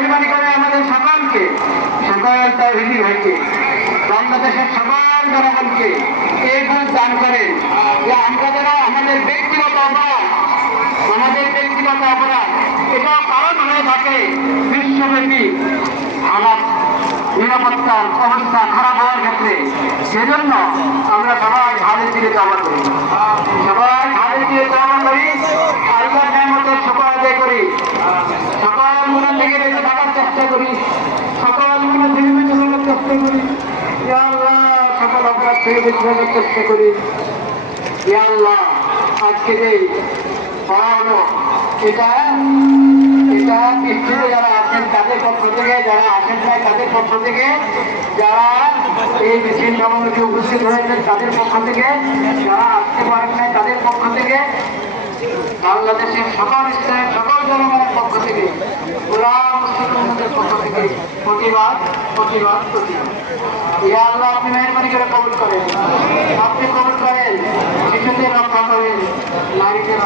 মেহরবানি করে আমাদের সকলকে, সকল তার তৌহিদি হইতে বাংলাদেশের সকল জনগণকে এই গুণ দান করেন যে আমরা যারা আমাদের ব্যক্তিগত অপরাধ, আমাদের ব্যক্তিগত অপরাধ এটা কারণ হয়ে থাকে বিশ্বব্যাপী আমার নিরাপত্তার অবস্থা খারাপ হওয়ার ক্ষেত্রে, সেজন্য আমরা সবাই ভালো দিকে যাওয়া করি চেষ্টা করি সকল থেকে চেষ্টা করি আল্লাহ, সকল অপরাধ থেকে বেঁচে চেষ্টা করি আজকে যে এটা এটা যারা আছেন তাদের পক্ষ থেকে, যারা আসেন নাই তাদের পক্ষ থেকে, যারা এই মিছিল সমাবেশে উপস্থিত হয়েছেন তাদের পক্ষ থেকে, যারা আসতে পারেন নাই তাদের পক্ষ থেকে, বাংলাদেশের সকল গোলাম মুসলিমদের পক্ষ প্রতিবাদ প্রতিবাদ প্রতিবাদ ইয়া আল্লাহ আপনি মেহরবানি করেন আপনি কবুল করেন শিশুদের রক্ষা করেন নারীদের